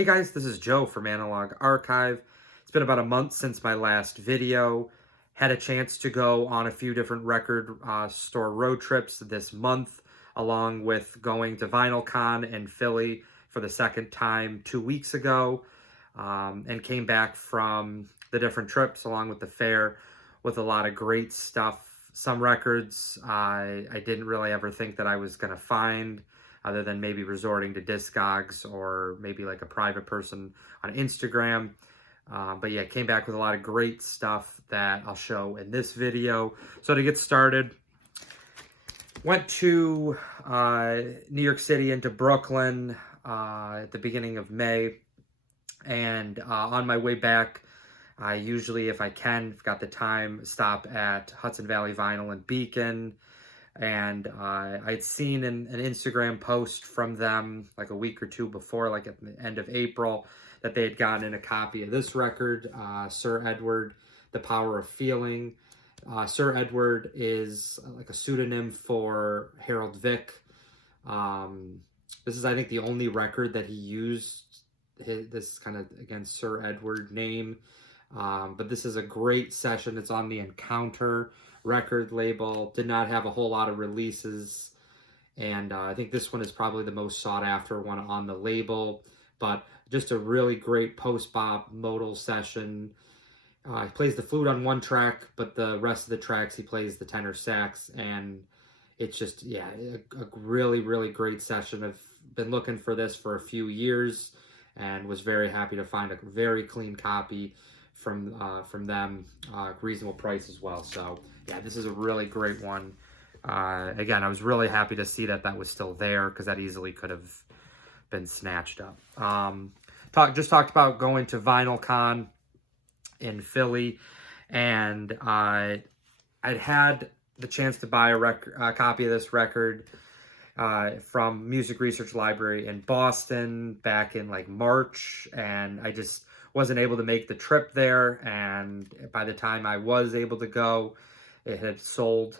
Hey guys, this is Joe from Analog Archive. It's been about a month since my last video. Had a chance to go on a few different record store road trips this month, along with going to VinylCon in Philly for the second time 2 weeks ago, and came back from the different trips along with the fair with a lot of great stuff. Some records I didn't really ever think that I was going to find, other than maybe resorting to Discogs or maybe like a private person on Instagram. But yeah, came back with a lot of great stuff that I'll show in this video. So to get started, went to New York City into Brooklyn at the beginning of May. And on my way back, I usually, if I can, if got the time, stop at Hudson Valley Vinyl in Beacon. And I'd seen an Instagram post from them like a week or two before, like at the end of April, that they had gotten a copy of this record, Sir Edward, The Power of Feeling. Sir Edward is like a pseudonym for Harold Vick. This is, I think, the only record that he used this kind of, again, Sir Edward name. But this is a great session. It's on the Encounter record label. Did not have a whole lot of releases, and I think this one is probably the most sought after one on the label, but just a really great post-bop modal session. He plays the flute on one track, but the rest of the tracks he plays the tenor sax, and it's just, yeah, a really, really great session. I've been looking for this for a few years and was very happy to find a very clean copy from them, reasonable price as well. So yeah, this is a really great one. Again, I was really happy to see that was still there, because that easily could have been snatched up. Just talked about going to VinylCon in Philly, and I'd had the chance to buy a copy of this record from Music Research Library in Boston back in like March, and I just wasn't able to make the trip there, and by the time I was able to go, it had sold.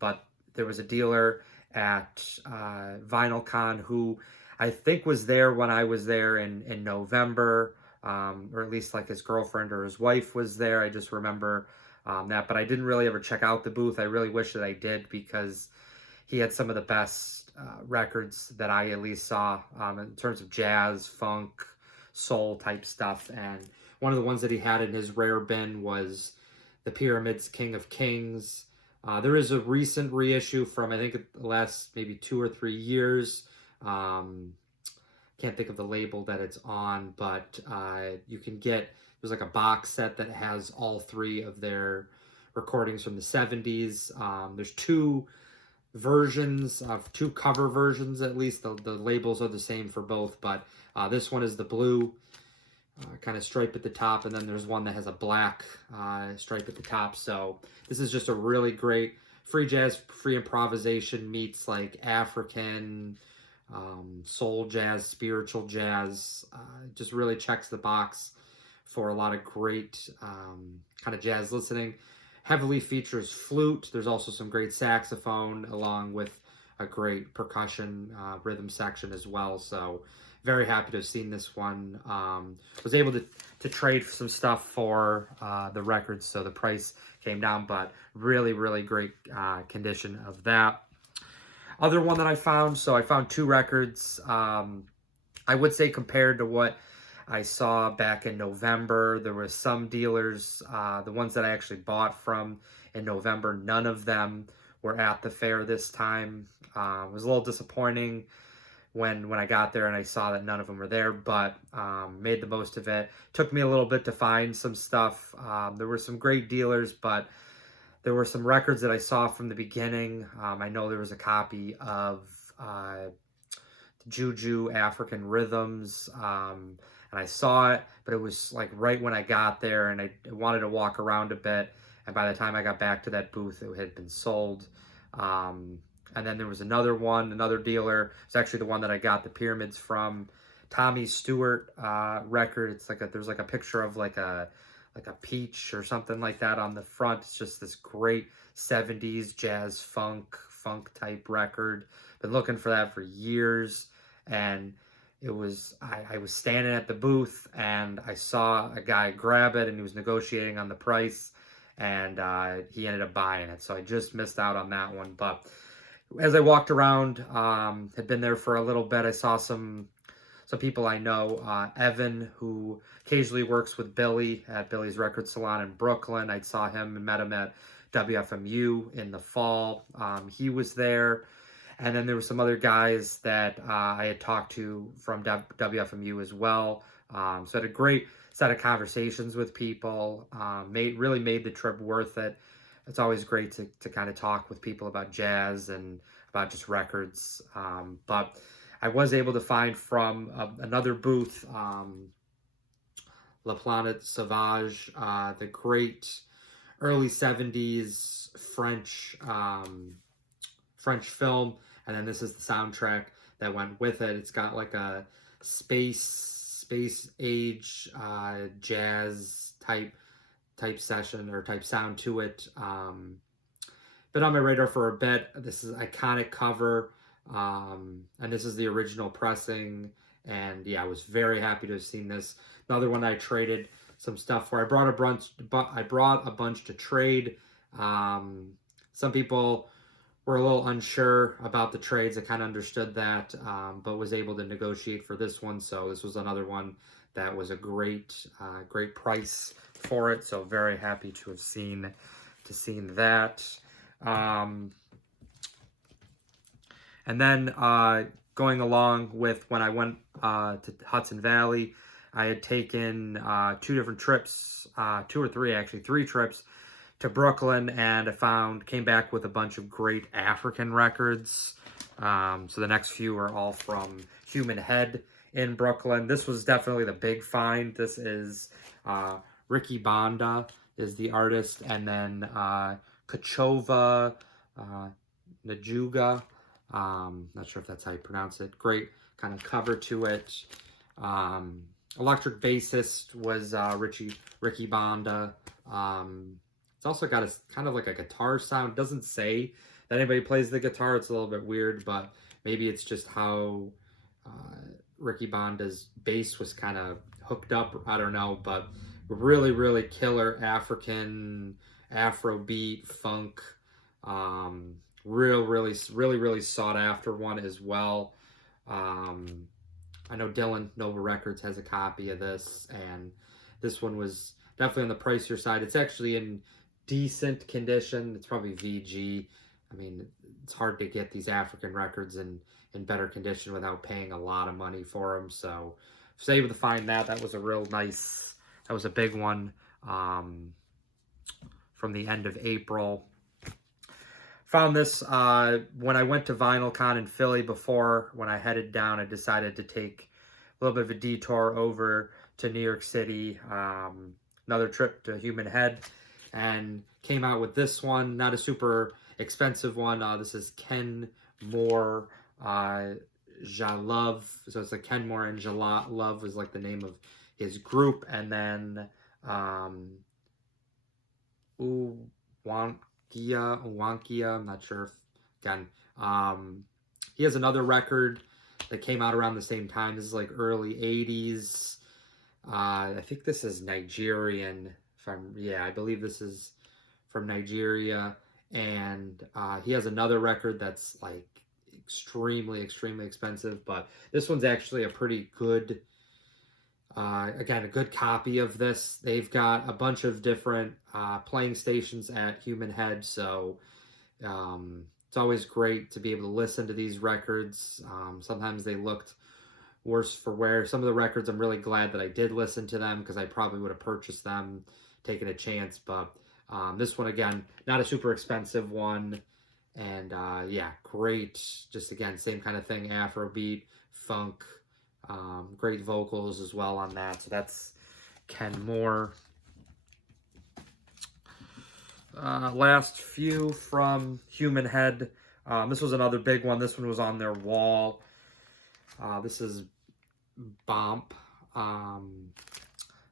But there was a dealer at VinylCon who I think was there when I was there in November, or at least like his girlfriend or his wife was there. I just remember that, but I didn't really ever check out the booth. I really wish that I did, because he had some of the best records that I at least saw in terms of jazz, funk, soul type stuff. And one of the ones that he had in his rare bin was the Pyramids King of Kings. There is a recent reissue from, I think, the last maybe 2 or 3 years. Can't think of the label that it's on, but you can get, there's like a box set that has all 3 of their recordings from the 70s. There's 2 versions of 2 cover versions, at least. The labels are the same for both, but this one is the blue kind of stripe at the top, and then there's one that has a black stripe at the top. So this is just a really great free jazz, free improvisation meets like African soul jazz, spiritual jazz. Just really checks the box for a lot of great kind of jazz listening. Heavily features flute. There's also some great saxophone, along with a great percussion rhythm section as well. So very happy to have seen this one. Was able to trade some stuff for the records, so the price came down, but really, really great condition of that. Other one that I found, so I found 2 records. I would say, compared to what I saw back in November, there were some dealers, the ones that I actually bought from in November, none of them were at the fair this time. It was a little disappointing when I got there and I saw that none of them were there, but made the most of it. Took me a little bit to find some stuff. There were some great dealers, but there were some records that I saw from the beginning. I know there was a copy of Juju African Rhythms, and I saw it, but it was like right when I got there, and I wanted to walk around a bit, and by the time I got back to that booth, it had been sold. And then there was another dealer. It's actually the one that I got the Pyramids from, Tommy Stewart record. It's like there's like a picture of like a peach or something like that on the front. It's just this great 70s jazz funk type record. Been looking for that for years, and I was standing at the booth and I saw a guy grab it and he was negotiating on the price, and he ended up buying it. So I just missed out on that one. But as I walked around, had been there for a little bit, I saw some people I know. Evan, who occasionally works with Billy at Billy's Record Salon in Brooklyn. I saw him and met him at WFMU in the fall. He was there. And then there were some other guys that I had talked to from WFMU as well. So I had a great set of conversations with people. Really made the trip worth it. It's always great to kind of talk with people about jazz and about just records. But I was able to find from another booth, La Planète Sauvage, the great early 70s French film, and then this is the soundtrack that went with it. It's got like a space age jazz type session or type sound to it. Been on my radar for a bit. This is an iconic cover, and this is the original pressing. And yeah, I was very happy to have seen this. Another one I traded some stuff for. I brought a bunch to trade. Some people were a little unsure about the trades. I kind of understood that, but was able to negotiate for this one. So this was another one that was a great price for it. So very happy to have seen that. And then going along with when I went to Hudson Valley, I had taken 2 different trips, 2 or 3 actually, 3 trips to Brooklyn, and I came back with a bunch of great African records. So the next few are all from Human Head in Brooklyn. This was definitely the big find. This is Ricky Banda is the artist, and then Kachova Najuga. Not sure if that's how you pronounce it. Great kind of cover to it. Electric bassist was Ricky Banda. It's also got a kind of like a guitar sound. It doesn't say that anybody plays the guitar. It's a little bit weird, but maybe it's just how Ricky Banda's bass was kind of hooked up. I don't know, but really, really killer African Afrobeat funk. Really sought after one as well. I know Dylan Nova Records has a copy of this, and this one was definitely on the pricier side. It's actually in decent condition. It's probably VG. I mean, it's hard to get these African records in better condition without paying a lot of money for them. So I was able to find that. That was a real nice, that was a big one from the end of April. Found this when I went to VinylCon in Philly before. When I headed down, I decided to take a little bit of a detour over to New York City. Another trip to Human Head, and came out with this one. Not a super expensive one. This is Ken Moore Jalove. So it's like Ken Moore and Jalove is like the name of his group. And then Wankia, I'm not sure if, again, he has another record that came out around the same time. This is like early 80s. I think this is Nigerian. I believe this is from Nigeria. And he has another record that's like extremely expensive, but this one's actually a pretty good, again, a good copy of this. They've got a bunch of different playing stations at Human Head, so it's always great to be able to listen to these records. Sometimes they looked worse for wear. Some of the records, I'm really glad that I did listen to them, because I probably would have purchased them, taken a chance. But this one, again, not a super expensive one. And yeah, great. Just, again, same kind of thing, Afrobeat, funk. Great vocals as well on that. So that's Ken Moore. Last few from Human Head. This was another big one. This one was on their wall. This is Bomp.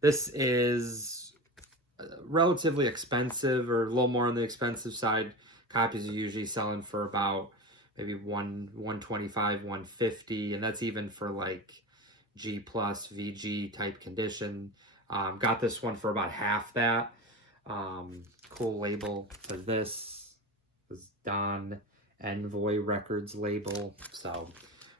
This is relatively expensive, or a little more on the expensive side. Copies are usually selling for about maybe $125, $150, and that's even for like G plus VG type condition. Got this one for about half that. Cool label for this. This is Don Envoy Records label. So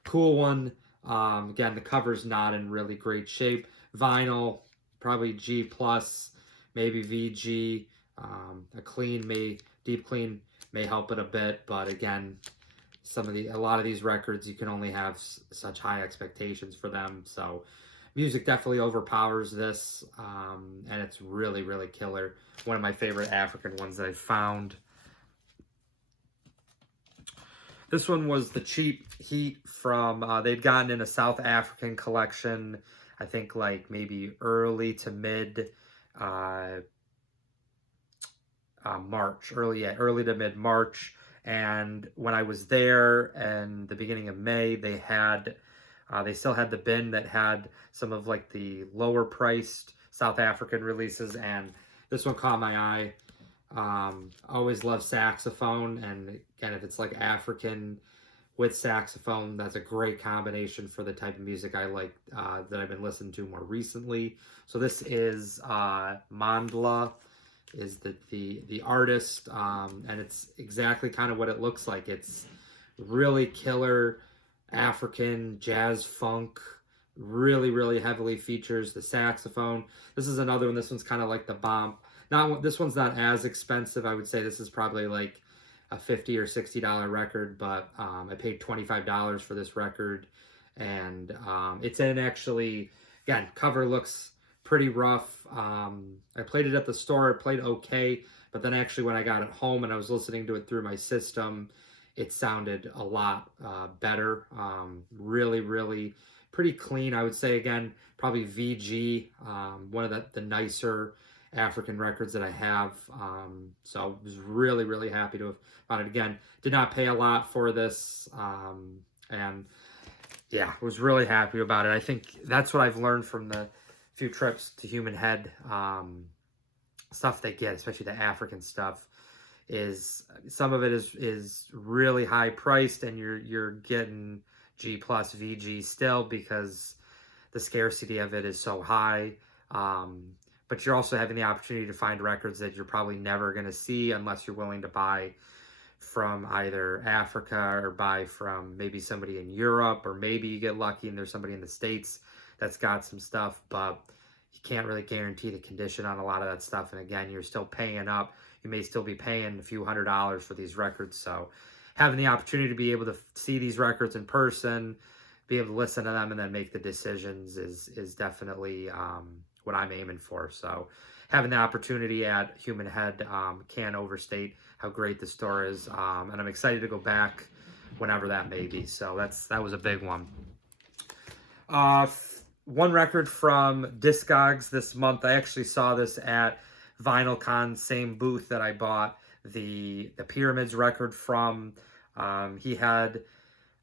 cool one. Again, the cover's not in really great shape. Vinyl, probably G plus, maybe VG. Deep clean may help it a bit, but again, a lot of these records, you can only have such high expectations for them. So music definitely overpowers this, and it's really, really killer. One of my favorite African ones that I've found. This one was the Cheap Heat from, they'd gotten in a South African collection, I think like maybe early to mid March, early to mid March. And when I was there in the beginning of May, they still had the bin that had some of like the lower priced South African releases, and this one caught my eye. Always love saxophone, and again, if it's like African with saxophone, that's a great combination for the type of music I like, that I've been listening to more recently. So this is Mandla is the artist, and it's exactly kind of what it looks like. It's really killer African jazz funk, really, really heavily features the saxophone. This is another one. This one's kind of like the bomb. This one's not as expensive. I would say this is probably like a $50 or $60 record, but I paid $25 for this record, and it's in actually, again, cover looks pretty rough. I played it at the store. It played okay, but then actually when I got it home and I was listening to it through my system, it sounded a lot better. Really, really pretty clean. I would say, again, probably VG, one of the nicer African records that I have. So I was really, really happy to have found it. Again, did not pay a lot for this. And yeah, was really happy about it. I think that's what I've learned from the few trips to Human Head, stuff they get, especially the African stuff, is some of it is really high priced, and you're getting G plus VG still because the scarcity of it is so high. But you're also having the opportunity to find records that you're probably never going to see unless you're willing to buy from either Africa or buy from maybe somebody in Europe, or maybe you get lucky and there's somebody in the States that's got some stuff, but you can't really guarantee the condition on a lot of that stuff. And again, you're still paying up. You may still be paying a few $100s for these records. So having the opportunity to be able to see these records in person, be able to listen to them and then make the decisions is definitely what I'm aiming for. So having the opportunity at Human Head, can't overstate how great the store is. And I'm excited to go back whenever that may be. So that was a big one. One record from Discogs this month. I actually saw this at VinylCon, same booth that I bought the Pyramids record from. He had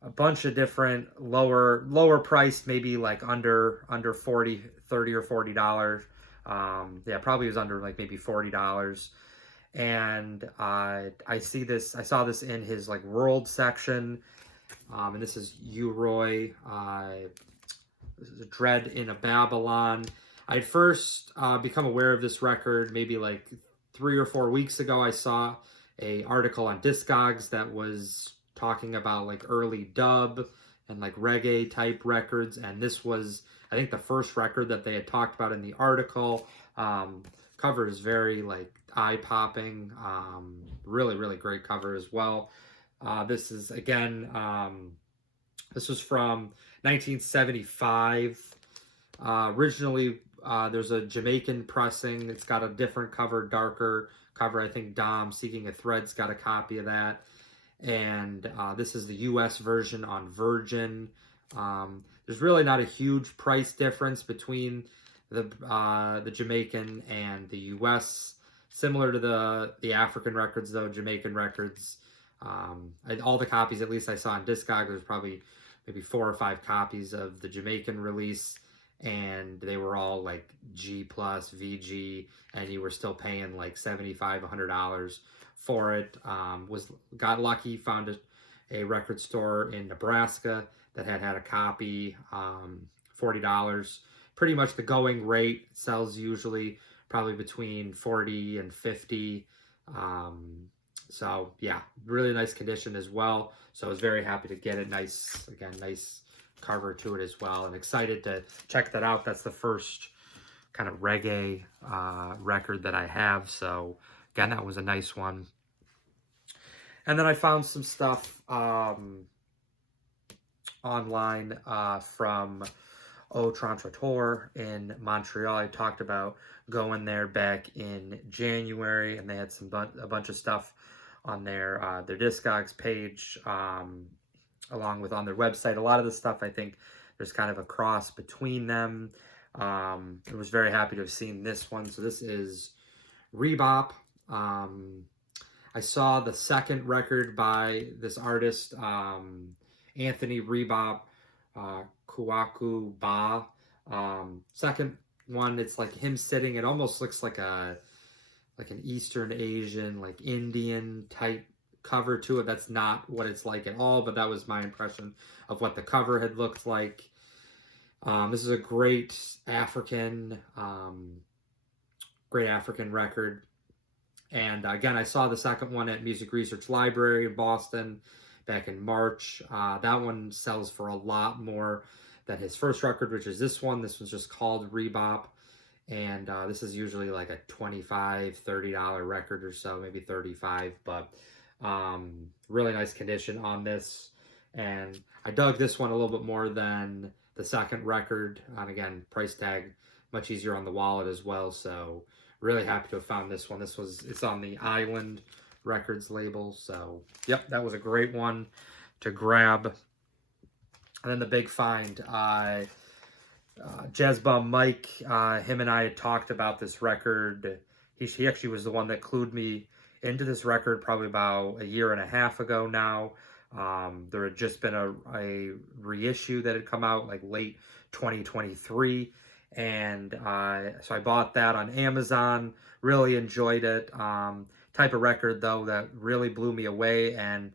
a bunch of different lower priced, maybe like under 40, 30 or $40. Yeah, probably was under like maybe $40. And I saw this in his like world section. And this is Uroy, this is Dread in a Babylon. I'd first become aware of this record maybe like 3 or 4 weeks ago. I saw a article on Discogs that was talking about like early dub and like reggae type records, and this was, I think, the first record that they had talked about in the article. Cover is very like eye-popping, really, really great cover as well. This is, again, this was from 1975. Originally, there's a Jamaican pressing. It's got a different cover, darker cover. I think Dom, Seeking a Thread's got a copy of that. And this is the US version on Virgin. There's really not a huge price difference between the Jamaican and the US. Similar to the African records, though, Jamaican records, all the copies, at least I saw on Discog, there's probably maybe 4 or 5 copies of the Jamaican release, and they were all like G plus VG, and you were still paying like $75, $100 for it. Got lucky, found a record store in Nebraska that had a copy $40. Pretty much the going rate. Sells usually probably between 40 and 50. So yeah, really nice condition as well. So I was very happy to get it. Nice, again, nice cover to it as well, and excited to check that out. That's the first kind of reggae record that I have. So again, that was a nice one. And then I found some stuff online from Au Trottoir in Montreal. I talked about going there back in January, and they had a bunch of stuff on their Discogs page, along with on their website. A lot of the stuff, I think there's kind of a cross between them. I was very happy to have seen this one. So this is Rebop. I saw the second record by this artist, Anthony Rebop, Kuaku Ba. Second one, it's like him sitting. It almost looks like an Eastern Asian, like Indian type cover to it. That's not what it's like at all, but that was my impression of what the cover had looked like. This is a great African record. And again, I saw the second one at Music Research Library in Boston back in March. That one sells for a lot more than his first record, which is this one. This was just called Rebop. And this is usually like a $25, $30 record or so, maybe 35, but really nice condition on this. And I dug this one a little bit more than the second record. And again, price tag much easier on the wallet as well. So really happy to have found this one. It's on the Island Records label. So yep, that was a great one to grab. And then the big find, Jazz Bum Mike, him and I had talked about this record. He actually was the one that clued me into this record probably about a year and a half ago now. There had just been a reissue that had come out like late 2023. And so I bought that on Amazon, really enjoyed it. Type of record, though, that really blew me away and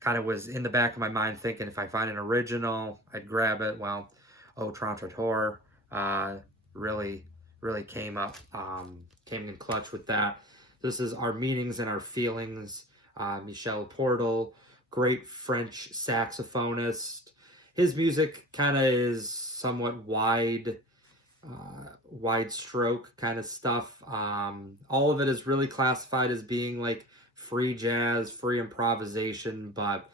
kind of was in the back of my mind thinking if I find an original, I'd grab it. Well, Au Trottoir really came in clutch with that. This is Our Meanings and Our Feelings, Michel Portal, great French saxophonist. His music kind of is somewhat wide stroke kind of stuff. All of it is really classified as being like free jazz, free improvisation, but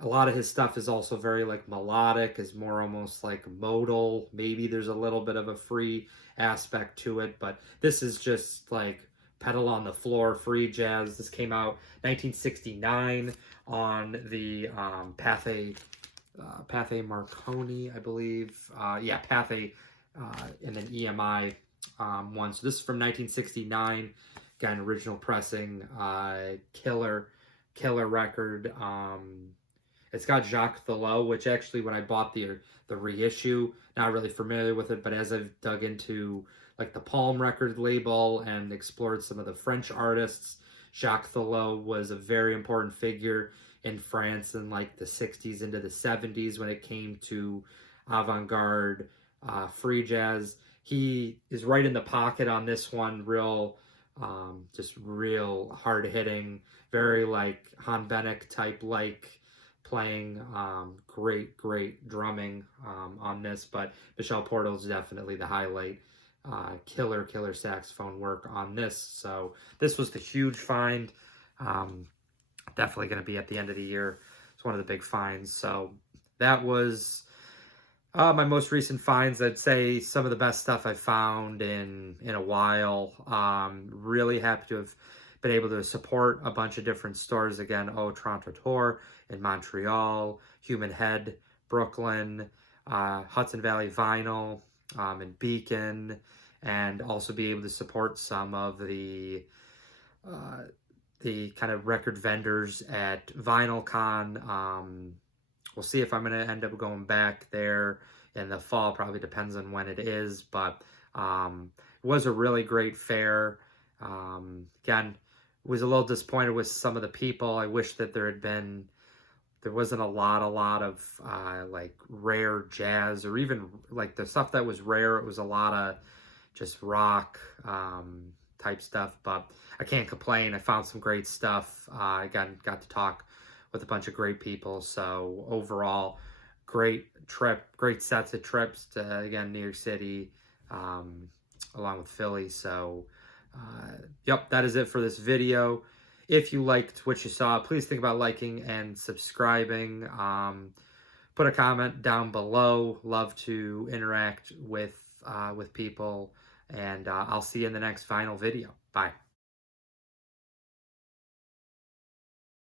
a lot of his stuff is also very like melodic, is more almost like modal. Maybe there's a little bit of a free aspect to it, but this is just like pedal on the floor, free jazz. This came out 1969 on the Pathé Marconi, I believe. Pathé, and then EMI one. So this is from 1969. Got an original pressing, killer record. It's got Jacques Thelot, which actually when I bought the reissue, not really familiar with it, but as I've dug into like the Palm record label and explored some of the French artists, Jacques Thelot was a very important figure in France in like the 60s into the 70s when it came to avant-garde free jazz. He is right in the pocket on this one, just real hard-hitting, very like Han Benek type like playing, great drumming on this, but Michel Portal is definitely the highlight. Killer saxophone work on this. So this was the huge find. Definitely going to be at the end of the year. It's one of the big finds. So that was my most recent finds. I'd say some of the best stuff I found in a while. Really happy to have been able to support a bunch of different stores. Again, Au Trottoir in Montreal, Human Head, Brooklyn, Hudson Valley Vinyl in Beacon, and also be able to support some of the kind of record vendors at VinylCon. We'll see if I'm going to end up going back there in the fall. Probably depends on when it is, but it was a really great fair. Again, was a little disappointed with some of the people. I wish that there had been there wasn't a lot of like rare jazz, or even like the stuff that was rare. It was a lot of just rock type stuff, but I can't complain. I found some great stuff. I got to talk with a bunch of great people. So overall, great trip, great sets of trips to, again, New York City, um, along with Philly. So, yep, that is it for this video. If you liked what you saw, please think about liking and subscribing. Put a comment down below. Love to interact with people, and I'll see you in the next final video. Bye.